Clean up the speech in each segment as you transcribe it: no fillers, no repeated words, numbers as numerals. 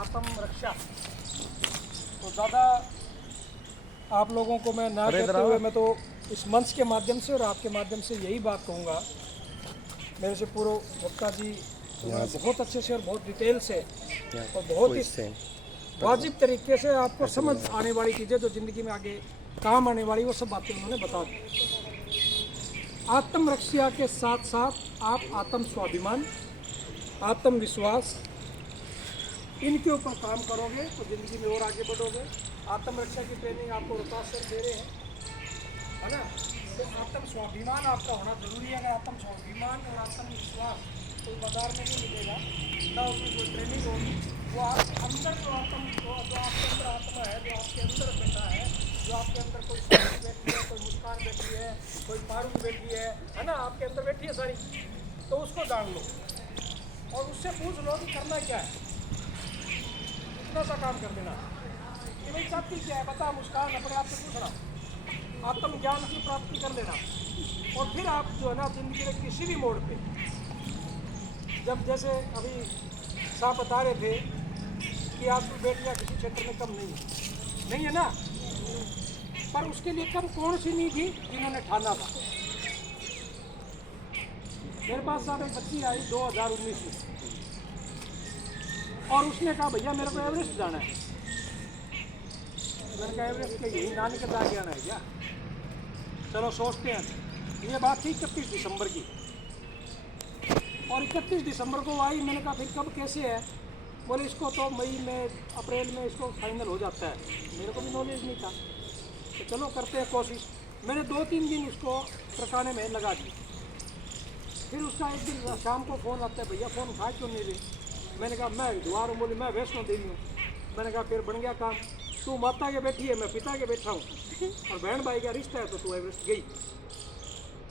आत्म रक्षा। तो ज़्यादा आप लोगों को मैं ना कहते हुए मैं तो इस मंच के माध्यम से और आपके माध्यम से यही बात कहूँगा। मेरे से पूर्व वक्ता जी बहुत अच्छे से और बहुत डिटेल से और बहुत ही वाजिब तरीके से आपको समझ आने वाली चीज़ें जो ज़िंदगी में आगे काम आने वाली वो सब बातें उन्होंने बता दी। आत्मरक्षा के साथ साथ आप आत्म स्वाभिमान, आत्मविश्वास, इनके ऊपर काम करोगे तो ज़िंदगी में और आगे बढ़ोगे। आत्मरक्षा की ट्रेनिंग आपको रोहतास सर दे रहे हैं, है ना। तो आत्म स्वाभिमान आपका होना जरूरी है। अगर आत्म स्वाभिमान और आत्मविश्वास कोई बाजार में नहीं मिलेगा, ना उसमें कोई ट्रेनिंग होगी, वो आप अंदर जो आपके अंदर आत्मा है, जो आपके अंदर बैठा है, जो आपके अंदर कोई शांति बैठी है, कोई मुस्कान बैठी है, कोई पारुक बैठी है ना, आपके अंदर बैठी है सारी, तो उसको जान लो और उससे पूछ लो कि करना क्या है। इतना सा काम कर देना कि भाई चाहती क्या है, बता। मुस्कान अपने आप से पूछना, आत्मज्ञान की प्राप्ति कर लेना। और फिर आप जो है ना जिंदगी के किसी भी मोड़ पे, जब जैसे अभी साहब बता रहे थे कि आपकी बेटियां किसी क्षेत्र में कम नहीं है ना, पर उसके लिए कम कौन सी नहीं थी जिन्होंने ठाना था। मेरे पास साहब एक बच्ची आई 2019 में और उसने कहा भैया मेरे को एवरेस्ट जाना है। मैंने कहा एवरेस्ट के यही नानी के जाके आना है क्या, चलो सोचते हैं। ये बात थी 31 दिसंबर की और 31 दिसंबर को आई। मैंने कहा फिर कब कैसे है, बोले इसको तो मई में अप्रैल में इसको फाइनल हो जाता है। मेरे को भी नॉलेज नहीं था, तो चलो करते हैं कोशिश। मैंने 2-3 दिन उसको ट्रकाने में लगा दी। फिर उसका एक दिन शाम को फ़ोन आता है, भैया फ़ोन उठा क्यों नहीं रही। मैंने कहा मैं हरिद्वार हूँ। बोली मैं वैष्णो देवी हूँ। मैंने कहा फिर बन गया काम, तू माता के बैठी है, मैं पिता के बैठा हूँ और बहन भाई का रिश्ता है, तो तू एवरेस्ट गई।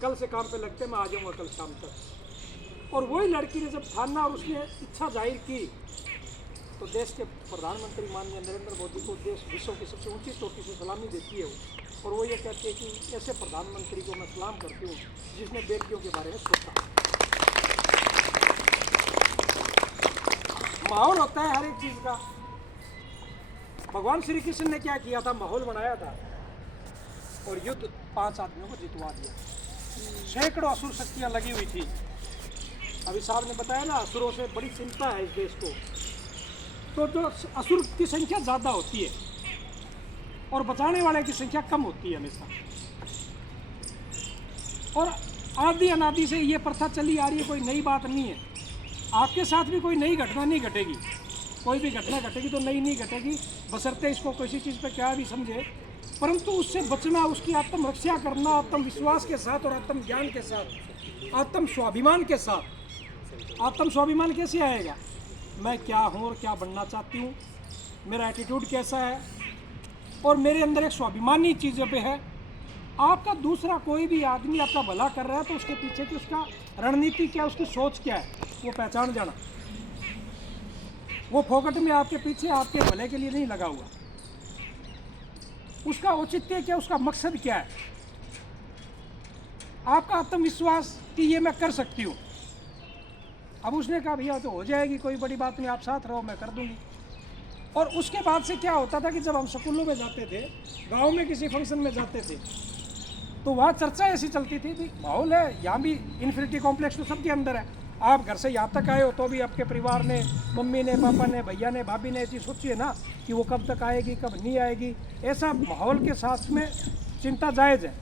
कल से काम पे लगते, मैं आ जाऊँगा कल शाम तक। और वही लड़की ने जब ठाना और उसने इच्छा जाहिर की, तो देश के प्रधानमंत्री माननीय नरेंद्र मोदी को देश विश्व की सबसे ऊंची चोटी से सलामी देती है वो। और वो ये कहते हैं कि ऐसे प्रधानमंत्री को मैं सलाम करती हूँ जिसने बेटियों के बारे में सोचा। माहौल होता है हर एक चीज़ का। भगवान श्री कृष्ण ने क्या किया था, माहौल बनाया था और युद्ध 5 आदमियों को जितवा दिया। सैकड़ों असुर शक्तियाँ लगी हुई थी। अभी साहब ने बताया ना, असुरों से बड़ी चिंता है इस देश को। तो जो असुर की संख्या ज़्यादा होती है और बचाने वाले की संख्या कम होती है हमेशा। और आदि अनादि से ये प्रथा चली आ रही है, कोई नई बात नहीं है। आपके साथ भी कोई नई घटना नहीं घटेगी, कोई भी घटना घटेगी तो नई नहीं घटेगी, बशर्ते इसको किसी चीज़ पे क्या भी समझे। परंतु उससे बचना, उसकी आत्मरक्षा करना आत्मविश्वास के साथ और आत्मज्ञान के साथ, आत्म स्वाभिमान के साथ। आत्म स्वाभिमान कैसे आएगा, मैं क्या हूँ और क्या बनना चाहती हूँ, मेरा एटीट्यूड कैसा है और मेरे अंदर एक स्वाभिमानी चीज़ों पे है। आपका दूसरा कोई भी आदमी आपका भला कर रहा है तो उसके पीछे की उसका रणनीति क्या, उसकी सोच क्या है, वो पहचान जाना। वो फोकट में आपके पीछे आपके भले के लिए नहीं लगा हुआ। उसका औचित्य क्या, उसका मकसद क्या है। आपका आत्मविश्वास कि ये मैं कर सकती हूँ। अब उसने कहा भैया तो हो जाएगी, कोई बड़ी बात नहीं, आप साथ रहो, मैं कर दूंगी। और उसके बाद से क्या होता था कि जब हम स्कूलों में जाते थे, गांव में किसी फंक्शन में जाते थे, तो वहाँ चर्चा ऐसी चलती थी कि माहौल है, यहाँ भी इन्फिनिटी कॉम्प्लेक्स तो सबके अंदर है। आप घर से यहाँ तक आए हो तो भी आपके परिवार ने, मम्मी ने, पापा ने, भैया ने, भाभी ने ऐसी सोची है ना कि वो कब तक आएगी, कब नहीं आएगी। ऐसा माहौल के साथ में चिंता जायज़ है।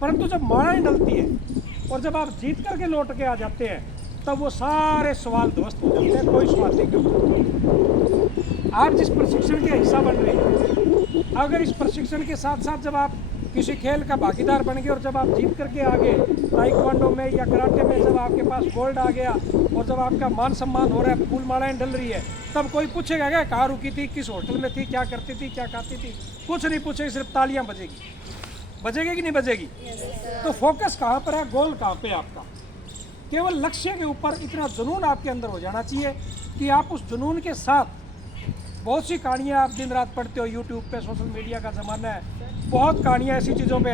परंतु जब माराएँ डलती है और जब आप जीत करके लौट के आ जाते हैं, तब वो सारे सवाल ध्वस्त हो जाते हैं, कोई सवाल नहीं करता। आप जिस प्रशिक्षण के हिस्सा बन रहे हैं, अगर इस प्रशिक्षण के साथ साथ जब आप किसी खेल का भागीदार बन गए और जब आप जीत करके आ गए ताइक्वांडो में या कराटे में, जब आपके पास गोल्ड आ गया और जब आपका मान सम्मान हो रहा है, फूल मालाएं डल रही है, तब कोई पूछेगा क्या कहाँ रुकी थी, किस होटल में थी, क्या करती थी, क्या खाती थी, कुछ नहीं पूछेगी, सिर्फ तालियां बजेगी। बजेगी कि नहीं बजेगी? तो फोकस कहाँ पर है, गोल कहाँ पे आपका। केवल लक्ष्य के ऊपर इतना जुनून आपके अंदर हो जाना चाहिए कि आप उस जुनून के साथ, बहुत सी कहानियाँ आप दिन रात पढ़ते हो यूट्यूब पे, सोशल मीडिया का ज़माना है, बहुत कहानियाँ ऐसी चीज़ों पे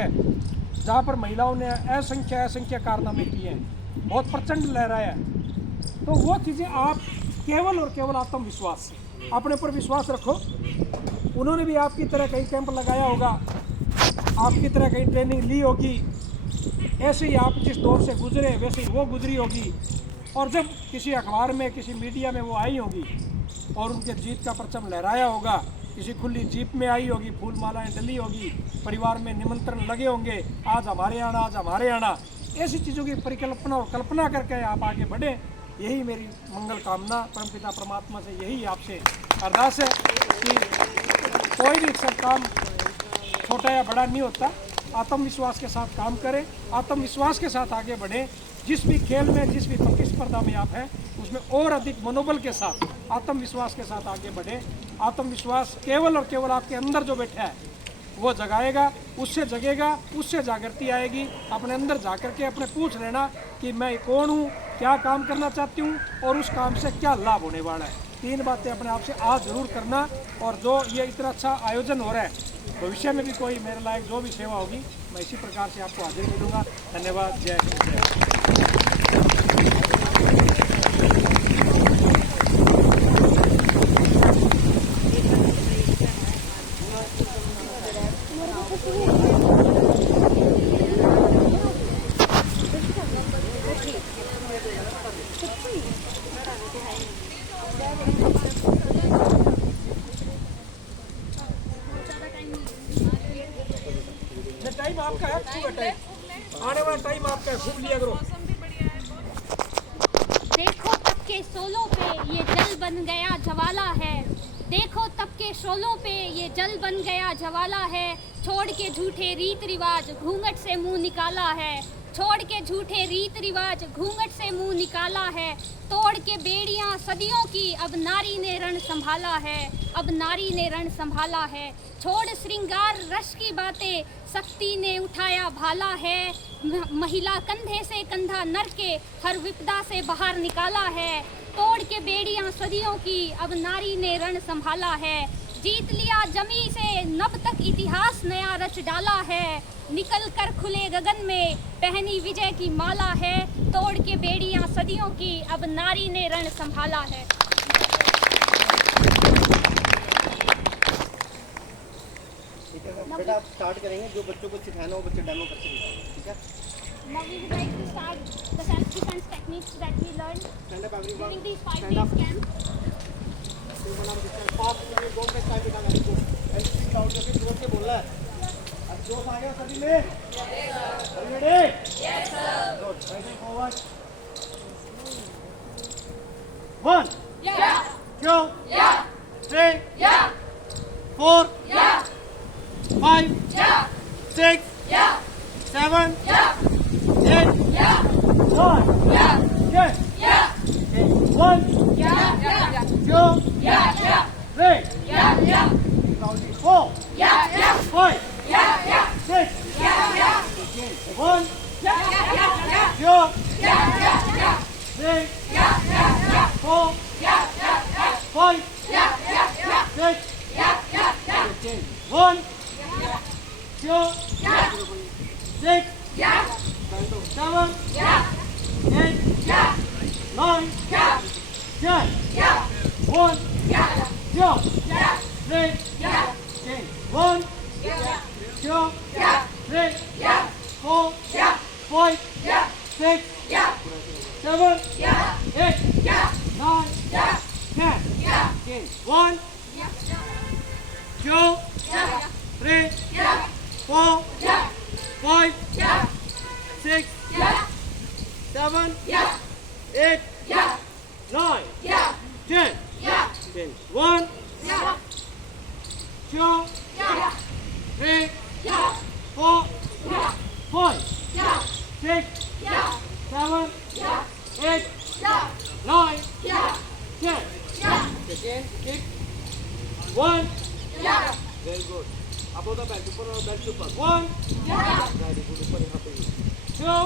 जहाँ पर महिलाओं ने असंख्य कारनामे किए हैं, बहुत प्रचंड लहराया है। तो वो चीज़ें आप केवल और केवल आत्मविश्वास से। अपने पर विश्वास रखो। उन्होंने भी आपकी तरह कहीं कैंप लगाया होगा, आपकी तरह कहीं ट्रेनिंग ली होगी, ऐसे ही आप जिस दौर से गुजरे वैसे ही वो गुजरी होगी। और जब किसी अखबार में, किसी मीडिया में वो आई होगी और उनके जीत का परचम लहराया होगा, किसी खुली जीप में आई होगी, फूल मालाएँ डली होगी, परिवार में निमंत्रण लगे होंगे, आज हमारे आना, आज हमारे आना, ऐसी चीज़ों की परिकल्पना और कल्पना करके आप आगे बढ़ें। यही मेरी मंगल कामना परमपिता परमात्मा से, यही आपसे अरदास है कि कोई भी सब काम छोटा या बड़ा नहीं होता। आत्मविश्वास के साथ काम करें, आत्मविश्वास के साथ आगे बढ़ें। जिस भी खेल में, जिस भी प्रतिस्पर्धा में आप हैं, उसमें और अधिक मनोबल के साथ, आत्मविश्वास के साथ आगे बढ़ें। आत्मविश्वास केवल और केवल आपके अंदर जो बैठा है वो जगाएगा, उससे जगेगा, उससे जागृति आएगी। अपने अंदर जा कर के अपने पूछ लेना कि मैं कौन हूँ, क्या काम करना चाहती हूँ और उस काम से क्या लाभ होने वाला है। 3 बातें अपने आप से आज जरूर करना। और जो ये इतना अच्छा आयोजन हो रहा है, भविष्य में भी कोई मेरे लायक जो भी सेवा होगी, मैं इसी प्रकार से आपको हाजिर मिलूंगा। धन्यवाद। जय हिंद, टाइम आपका है, आने वाला टाइम आपका है, खूब लिया करो। देखो तब के शोलों पे ये जल बन गया ज्वाला है, देखो तब के शोलों पे ये जल बन गया ज्वाला है। छोड़ के झूठे रीत रिवाज घूंघट से मुंह निकाला है, छोड़ के झूठे रीत रिवाज घूंघट से मुंह निकाला है। तोड़ के बेड़ियां सदियों की अब नारी ने रण संभाला है, अब नारी ने रण संभाला है। छोड़ श्रृंगार रस की बातें शक्ति ने उठाया भाला है, महिला कंधे से कंधा नर के हर विपदा से बाहर निकाला है। तोड़ के बेड़ियां सदियों की अब नारी ने रण संभाला है, जीत लिया जमी से नब तक इतिहास नया रच डाला है। निकल कर खुले गगन में पहनी विजय की माला है, तोड़ के बेड़ियां सदियों की अब नारी ने रण संभाला है। बेटा आप स्टार्ट करेंगे, जो बच्चों को सिखाना हो बच्चे डेमो करके दिखाएंगे, ठीक है? Now we would like to start the self-defense techniques that we learned Stand up everyone. during these 5 Stand up. days camp. पास में जोर से स्टाइल दिखाना है, एलसी काउंट करके जोर से बोलना है। अब जोश आ गया सभी में? सभी ready? Yes sir. Good, fighting forward. 1 Yeah. 2 Yeah. 3 Yeah. 4 Yeah. 5 Yeah. 6 Yeah. 7 Yeah. 8 Yeah. 9 Yeah. 10 Yeah. 1 Yeah. Yeah. 2 Yeah. Yeah. 3 Yeah. Yeah. 4 Yeah. Yeah. 5 Yeah. Yeah. 6 Yeah. Yeah. 1 Yeah. Yeah. Yeah. 2 Yeah. Yeah. Yeah. 3 Yeah. Yeah. 4 Yeah. Yeah. 5 Yeah. Yeah. 6 Yeah. Yeah. 1 2 Yeah. 6 Yeah. 7 Yeah. 8 Yeah. 9 Yeah. 10 Yeah. 1 Yeah. 2 Yeah. 3 Yeah. 1 Yeah. 2 Yeah. 3 Yeah. 4 Yeah. 5 Yeah. 6 Yeah. 7 Yeah. 8 Yeah. 9 Yeah. 10 Yeah. 1 Yeah. 2 Yeah. 3 Yeah. 4 Yeah. 5 Yeah. 6 Yeah. 7 Yeah. 8 Yeah. 9 Yeah. 10 Yeah. 1 Yeah. 2 Yeah. 3 Yeah. 4 Yeah. 5 Yeah. 6 Yeah. 7 Yeah. 8 Yeah. 9 Yeah. 10 Yeah. Again, kick. 1 Yeah. Very good. Above the belt, ऊपर belt के ऊपर 1 Yeah. Very good, ऊपर यहाँ पे 2